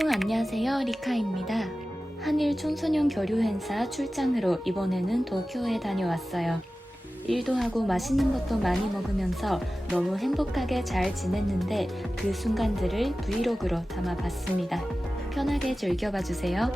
여러분 안녕하세요 리카입니다. 한일 청소년 교류 행사 출장으로 이번에는 도쿄에 다녀왔어요. 일도 하고 맛있는 것도 많이 먹으면서 너무 행복하게 잘 지냈는데 그 순간들을 브이로그로 담아봤습니다. 편하게 즐겨봐 주세요.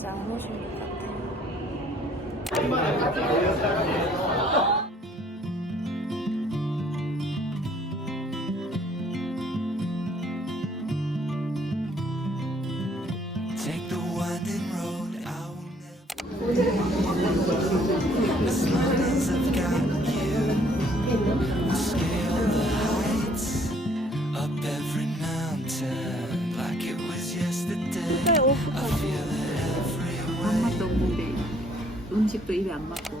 아직 안 오신 것 같아요. Take the winding road. I will never. 음식도 입에 안 맞고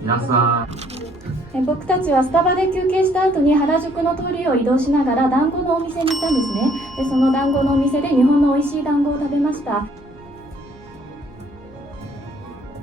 皆さえ僕たちはスタバで休憩した後に原宿の通りを移動しながら団子のお店に行ったんですね。でその団子のお店で日本の美味しい団子を食べました。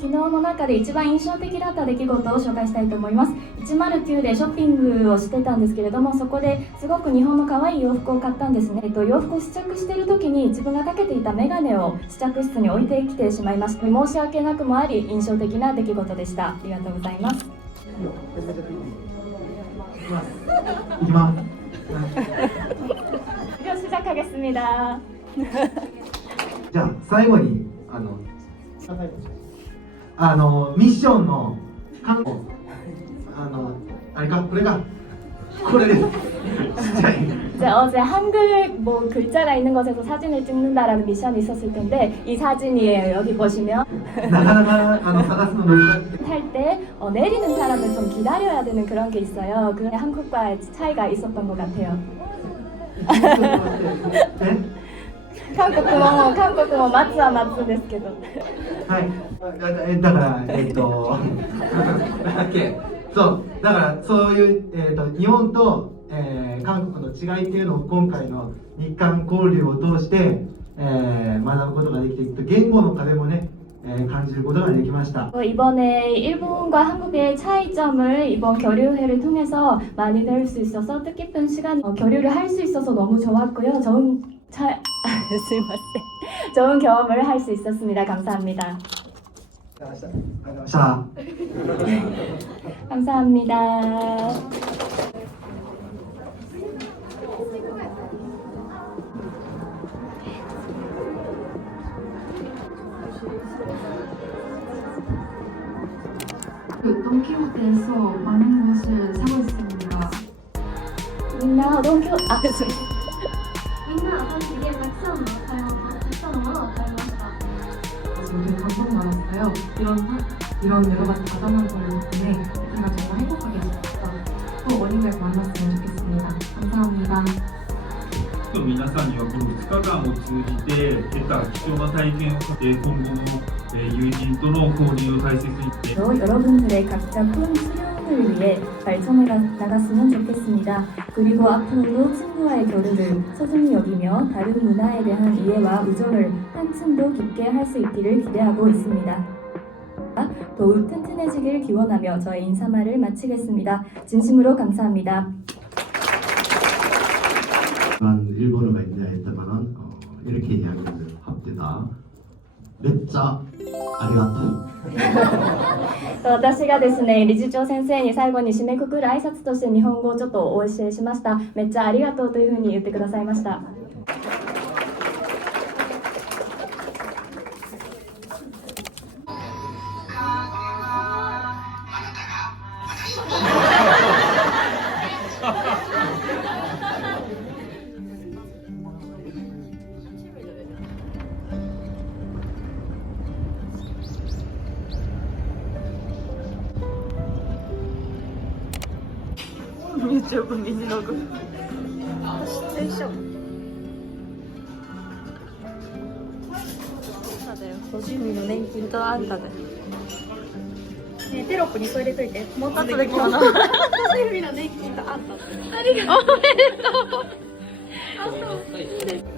昨日の中で一番印象的だった出来事を紹介したいと思います。109でショッピングをしてたんですけれどもそこですごく日本の可愛い洋服を買ったんですね、えっと、洋服を試着してる時に自分がかけていた眼鏡を試着室に置いてきてしまいまして申し訳なくもあり印象的な出来事でした。ありがとうございます。じゃあ 最後にあの あのミッションの韓国あのあれかこれかこれです。ちっちゃい。 이제 어제 한글 뭐 글자가 있는 것에서 사진을 찍는다라는 미션이 있었을 텐데 이 사진이에요 여기 보시면 なかなかあの探すの難しい。 탈 때 어, 내리는 사람을 좀 기다려야 되는 그런 게 있어요. 그 한국과의 차이가 있었던 것 같아요. え 韓国も韓国も待つは待つですけどはいだだからえっとだっけそうだからそういう、えっと日本と、えー韓国の違いっていうのを今回の日韓交流を通して、えー学ぶことができていくと言語の壁もね、えー感じることができました 어, 이번에 일본과 한국의 차이점을 이번 교류회를 통해서 많이 배울 수 있어서 뜻깊은 시간 어, 교류를 할 수 있어서 너무 좋았고요. 좋은 차... 아, 좋은 경험을 할 수 있었습니다. 감사합니다. ありがとうございました 감사합니다. ドン・キホーテ에서 많은 것을 사고 있습니다. 민나 동교 아, 네. みん な私되게 박사는 같아요. 박사는 같아요. 되게 감동 많았어요. 이런 사- 이런 여러 가지 다양한 걸 덕분에 제가 정말 행복하게 지냈다. 또 어린이를 만났으면 좋겠습니다. 감사합니다. 皆さんにはこの2日間を通じて得た貴重な体験をで今後もえー友人との交流を大切にして 수련을 위해 발전해 가- 나갔으면 좋겠습니다. 그리고 앞으로도 친구와의 교류를 소중히 여기며 다른 문화에 대한 이해와 우정을 한층 더 깊게 할 수 있기를 기대하고 있습니다. 더욱 튼튼해지길 기원하며 저의 인사말을 마치겠습니다. 진심으로 감사합니다. 난 일본어가 있냐 했다가는 어, 이렇게 이야기를 합니다. 맺자 아리가또. 私がですね理事長先生に最後に締めくくる挨拶として日本語をちょっとお教えしました。めっちゃありがとうというふうに言ってくださいました。YouTube に広く。私と一緒ご準備の年金とあんたで。ねテロップに添えれといて。もうちょっとでたなご準備の年金とあんたありがとう。おめでとう。あそう。